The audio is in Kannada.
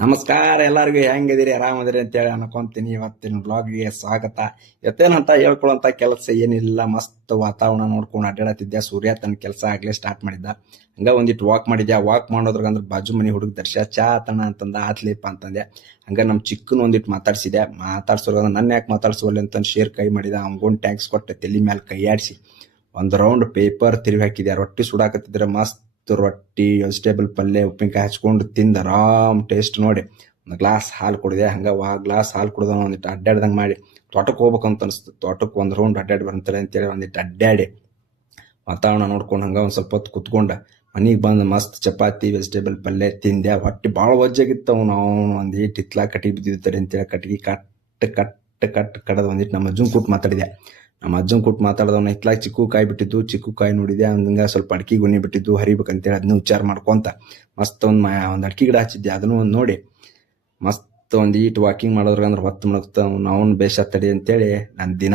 ನಮಸ್ಕಾರ ಎಲ್ಲರಿಗೂ ಹೆಂಗಿದಿರಿ ಆರಾಮದಿರಿ ಅಂತೇಳಿ ಅನ್ಕೊಂತೀನಿ. ಇವತ್ತಿನ ಬ್ಲಾಗ್ಗೆ ಸ್ವಾಗತ. ಇವತ್ತೇನಂತ ಹೇಳ್ಕೊಳ್ಳೋಂತ ಕೆಲಸ ಏನಿಲ್ಲ, ಮಸ್ತ್ ವಾತಾವರಣ ನೋಡ್ಕೊಂಡು ಅಡ್ಡಾಡತ್ತಿದ್ದೆ. ಸೂರ್ಯ ತನ್ನ ಕೆಲಸ ಆಗ್ಲೇ ಸ್ಟಾರ್ಟ್ ಮಾಡಿದ್ದ. ಹಂಗ ಒಂದಿಟ್ಟು ವಾಕ್ ಮಾಡಿದ್ದೆ. ವಾಕ್ ಮಾಡೋದ್ರಂದ್ರೆ ಬಾಜು ಮನಿ ಹುಡುಗ ದರ್ಶ ಚಾ ತಣ ಅಂತಂದ, ಆತ್ಲಿಪ್ಪ ಅಂತಂದೆ. ಹಂಗ ನಮ್ ಚಿಕ್ಕನ್ ಒಂದಿಟ್ಟು ಮಾತಾಡ್ಸಿದೆ. ಮಾತಾಡ್ಸೋದ್ರ ನನ್ನ ಯಾಕೆ ಮಾತಾಡ್ಸೋಲ್ಲ ಅಂತ ಶೇರ್ ಕೈ ಮಾಡಿದ. ಅವ್ಗೊಂದು ಟ್ಯಾಂಕ್ಸ್ ಕೊಟ್ಟೆ, ತಲೆ ಮೇಲೆ ಕೈ ಆಡಿಸಿ ಒಂದ್ ರೌಂಡ್ ಪೇಪರ್ ತಿರುವಿ ಹಾಕಿದೆ. ರೊಟ್ಟಿ ಸುಡಾಕತ್ತಿದ್ರೆ ಮಸ್ತ್ ರೊಟ್ಟಿ, ವೆಜಿಟೇಬಲ್ ಪಲ್ಯ, ಉಪ್ಪಿನಕಾಯಿ ಹಚ್ಕೊಂಡು ತಿಂದ ಆರಾಮ್ ಟೇಸ್ಟ್ ನೋಡಿ ಒಂದು ಗ್ಲಾಸ್ ಹಾಲು ಕುಡಿದೆ. ಹಂಗ ಗ್ಲಾಸ್ ಹಾಲು ಕುಡ್ದ ಒಂದಿಟ್ಟು ಅಡ್ಡಾಡ್ದಂಗೆ ಮಾಡಿ ತೋಟಕ್ಕೆ ಹೋಗ್ಬೇಕಂತ ಅನಿಸ್ತು. ತೋಟಕ್ಕೆ ಒಂದು ರೌಂಡ್ ಅಡ್ಡಾಡಿ ಬರ್ತಾರೆ ಅಂತೇಳಿ ಒಂದಿಟ್ಟು ಅಡ್ಡಾಡಿ ವಾತಾವರಣ ನೋಡ್ಕೊಂಡು ಹಂಗ ಒಂದ್ ಸ್ವಲ್ಪ ಹೊತ್ತು ಕುತ್ಕೊಂಡ ಮನಿಗೆ ಬಂದು ಮಸ್ತ್ ಚಪಾತಿ ವೆಜಿಟೇಬಲ್ ಪಲ್ಯ ತಿಂದೆ. ಹೊಟ್ಟೆ ಭಾಳ ವಜ್ಜಾಗಿತ್ತು. ನಾವು ಒಂದು ಈಟ್ ಹಿತ್ಲಾ ಕಟ್ಟಿಗೆ ಬಿದ್ದಿರ್ತಾರೆ ಅಂತೇಳಿ ಕಟ್ಟಿಗೆ ಕಡದ ಒಂದಿಟ್ಟು ನಮ್ಮ ಅಜ್ಜನ್ ಕೂಟ್ ಮಾತಾಡಿದೆ. ನಮ್ಮ ಅಜ್ಜನ್ ಕೂಟ್ ಮಾತಾಡ್ದವ್ನ ಹಿತ್ಲಾಗ ಚಿಕ್ಕು ಕಾಯಿ ಬಿಟ್ಟಿದ್ದು, ಚಿಕ್ಕು ಕಾಯಿ ನೋಡಿದೆ. ಹಂಗ ಸ್ವಲ್ಪ ಅಡಿಕೆ ಗುಣಿ ಬಿಟ್ಟಿದ್ದು ಹರಿಬೇಕಂತೇಳಿ ಅದನ್ನ ವಿಚಾರ ಮಾಡ್ಕೊಂತ ಮಸ್ತ್ ಒಂದ್ ಅಡಿಕೆ ಗಿಡ ಹಚ್ಚಿದ್ದೆ. ಅದನ್ನು ಒಂದು ನೋಡಿ ಮಸ್ತ್ ಒಂದ್ ಈಟ್ ವಾಕಿಂಗ್ ಮಾಡೋದ್ರ ಅಂದ್ರೆ ಹೊತ್ತು ಮುಳುಗ್ತ. ಅವ್ನು ಬೇಷ ತಡಿ ಅಂತೇಳಿ ನನ್ನ ದಿನ